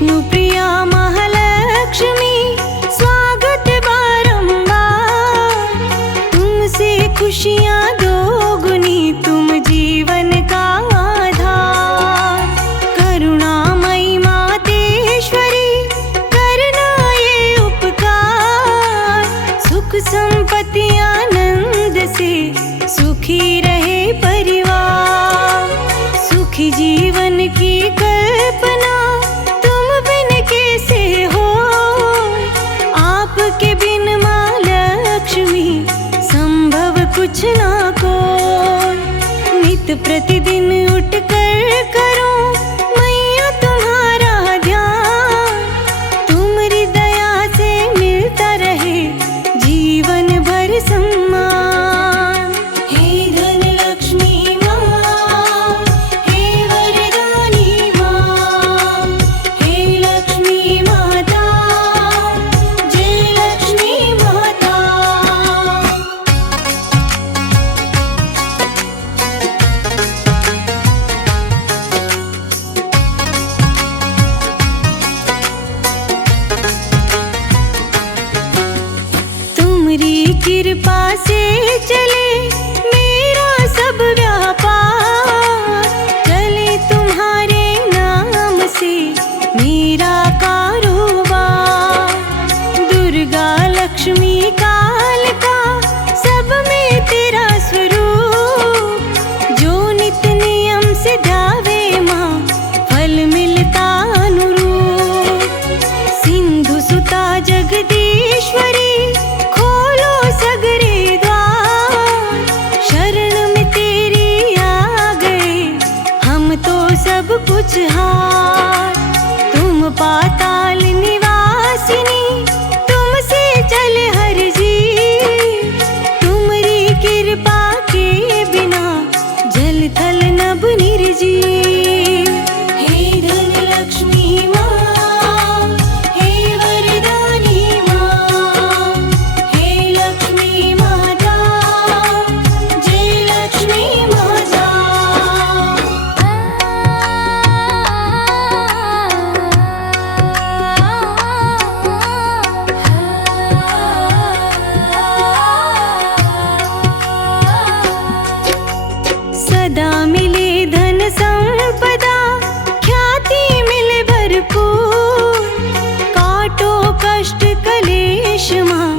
विष्णु प्रिया महालक्ष्मी स्वागत बारंबार। तुमसे खुशियाँ दोगुनी तुम जीवन का आधार। करुणामयी मातेश्वरी करना ये उपकार। सुख संपत्ति आनंद से सुखी रहे परिवार। सुखी जीवन की कल्पना तुम बिन कैसे हो। आपके बिन माँ लक्ष्मी संभव कुछ ना कोई। नित प्रतिदिन उठ कर करो मैया तुम्हारा ध्यान। तुम्हारी दया से मिलता रहे जीवन भर सम्मान। हे धन लक्ष्मी माँ, हे वरदानी माँ, हे लक्ष्मी माता, जय लक्ष्मी माता। तुम्हारी कृपा से चले मेरा सब व्यापार। चले तुम्हारे नाम से मेरा कारोबार। दुर्गा लक्ष्मी कालिका सब में तेरा स्वरूप। जो नित नियम से ध्यावे माँ फल मिलता अनुरूप। सिंधु सुता जगदीश्वरी खोलो सगरे द्वार। शरण में तेरी आ गए हम तो सब कुछ हार। तुम पाताल निवासिनी तुमसे चले हर जी। तुम्हारी कृपा के बिना जल थल नभ निर्जीव। हे धन लक्ष्मी माँ, हे वरदानी माँ, हे लक्ष्मी माता, जय लक्ष्मी माता। सदा मिले धन संपदा ख्याति मिले भरपूर। काटो कष्ट कलेश माँ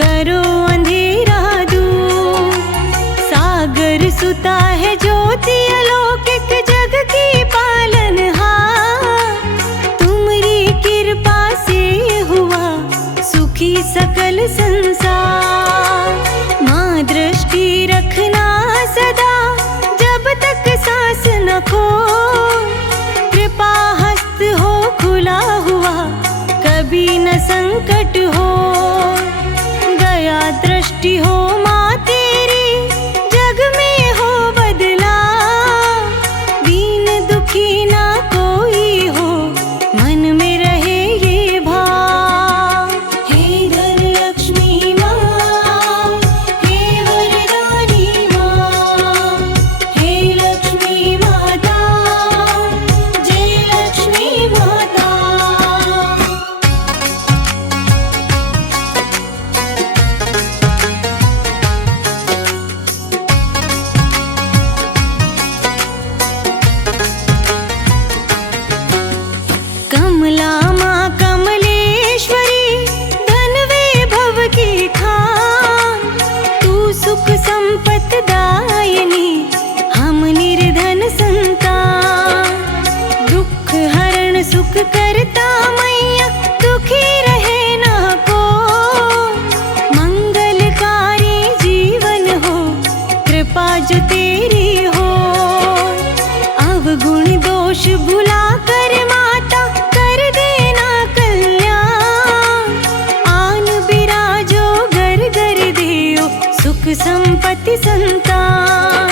करो अंधेरा दूर। सागर सुता है ज्योति अलौकिक जग की पालनहार। तुम्हारी कृपा से हुआ सुखी सकल संसार। माँ दृष्टि रखना सदा जब तक सांस न खो। कृपा हस्त हो खुला हुआ कभी न संकट हो। दया दृष्टि हो माँ तेरी जग में हो बदला। दीन दुखी ना कोई हो मन में रहे ये भाव। हे धन लक्ष्मी माँ, हे वरदानी माँ, हे लक्ष्मी माता, जय लक्ष्मी माता। कमला माँ कमलेश्वरी धन वैभव की खान। तू सुख संपत दायिनी हम निर्धन संतान। दुख हरण सुख करता मैया दुखी रहे ना को। मंगलकारी जीवन हो कृपा जो तेरी हो। अवगुण दोष भुला कर माता कर देना कल्याण। आन बिराजो घर घर देओ सुख संपत्ति संतान।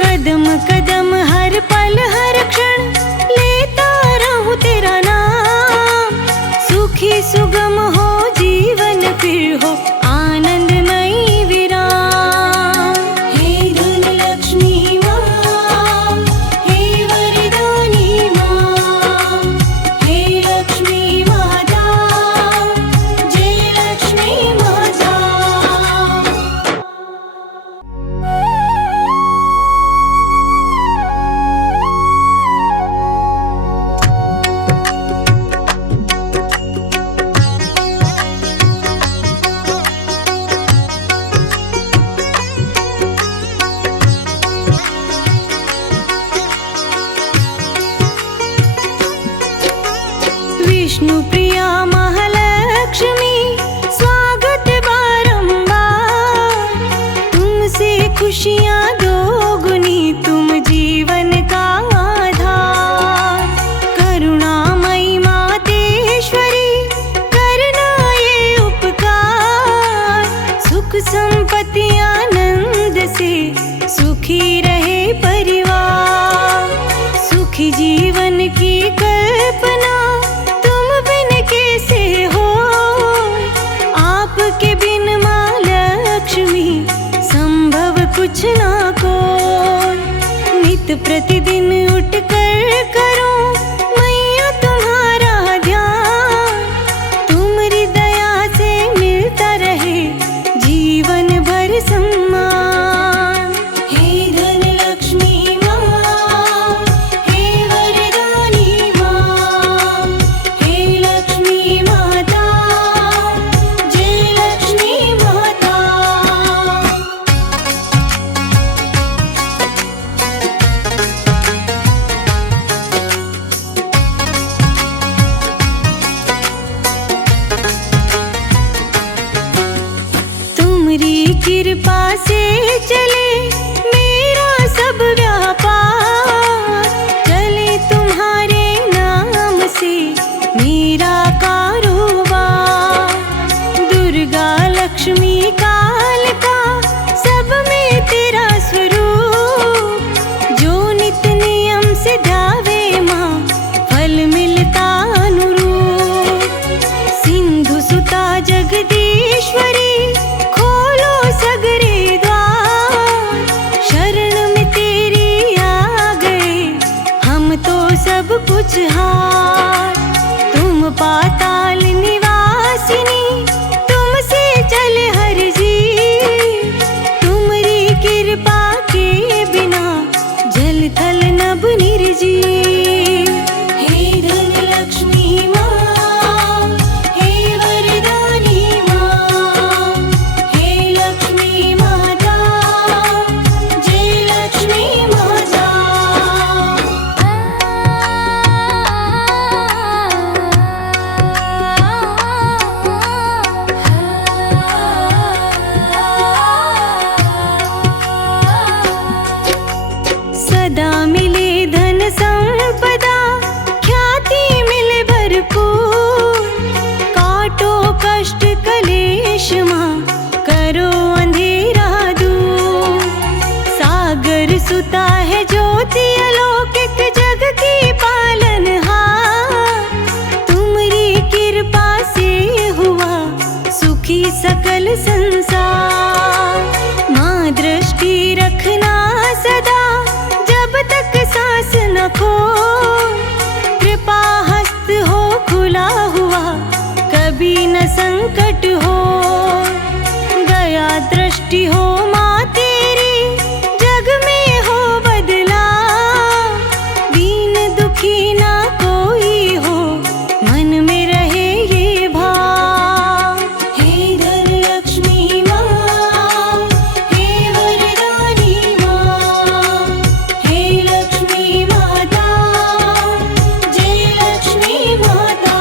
कदम कदम हर पल हर क्षण लेता रहूं तेरा नाम। सुखी सुगम हो जीवन फिर हो आनंदमयी विराम। हे धन लक्ष्मी माँ, हे वरदानी माँ, हे खुशियाँ दोगुनी तुम जीवन का आधार। करुणामयी मातेश्वरी करना ये उपकार। सुख संपत्ति आनंद से सुखी रहे परिवार। सुखी जीवन की कल्पना तुम बिन कैसे हो। आपके बिन माँ लक्ष्मी संभव कुछ ना को। नित प्रतिदिन उठ कर करो मैया तुम्हारा ध्यान। तुम्हारी दया से मिलता रहे जीवन भर सम्मान। हे धन लक्ष्मी माँ, हे वरदानी माँ, हे लक्ष्मी माता, जय लक्ष्मी माता। तुम्हारी कृपा से चले मेरा सब व्यापार। चले तुम्हारे नाम से मेरा कारोबार। दुर्गा लक्ष्मी कालिका सब में तेरा स्वरूप। जो नित नियम से ध्यावे माँ फल मिलता अनुरूप। सिंधु सुता जगदीश्वरी खोलो सगरे द्वार। शरण में तेरी आ गए हम तो सब कुछ हार। तुम पाताल निवासिनी तुमसे चले हर जी। तुम्हारी कृपा के बिना जल थल नभ निर्जीव। हे धन लक्ष्मी माँ, हे वरदानी माँ, हे लक्ष्मी माता, जय लक्ष्मी माता। सदा मिले धन संपदा ख्याति मिले भरपूर। काटो कष्ट कलेश माँ करो अंधेरा दूर। सागर सुता है ज्योति अलौकिक जग की पालनहार। तुम्हारी कृपा से हुआ सुखी सकल संसार। माँ दृष्टि रखना सदा जब तक सांस न खो। कृपा हस्त हो खुला हुआ कभी न संकट हो। दया दृष्टि हो माँ तेरी जग में हो बदला। दीन दुखी ना कोई हो मन में रहे ये भाव। हे धन लक्ष्मी माँ, हे वरदानी माँ, हे लक्ष्मी माता, जय लक्ष्मी माता।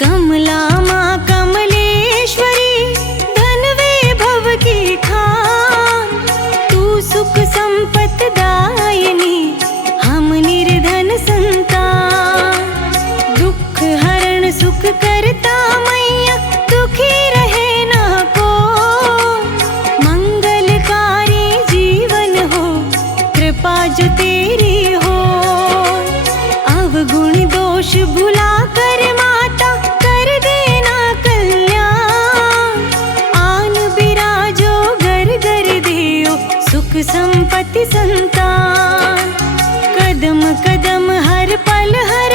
कमला माँ कमलेश्वरी धन वैभव की खान। तू सुख संपत दायिनी हम निर्धन संतान। दुख हरण सुख करता मैया दुखी रहे ना को। मंगलकारी जीवन हो कृपा जो तेरी हो। अवगुण दोष भुला कर माता कर देना कल्याण। आन बिराजो घर घर देओ सुख संपत्ति संतान। कदम कदम हर पल हर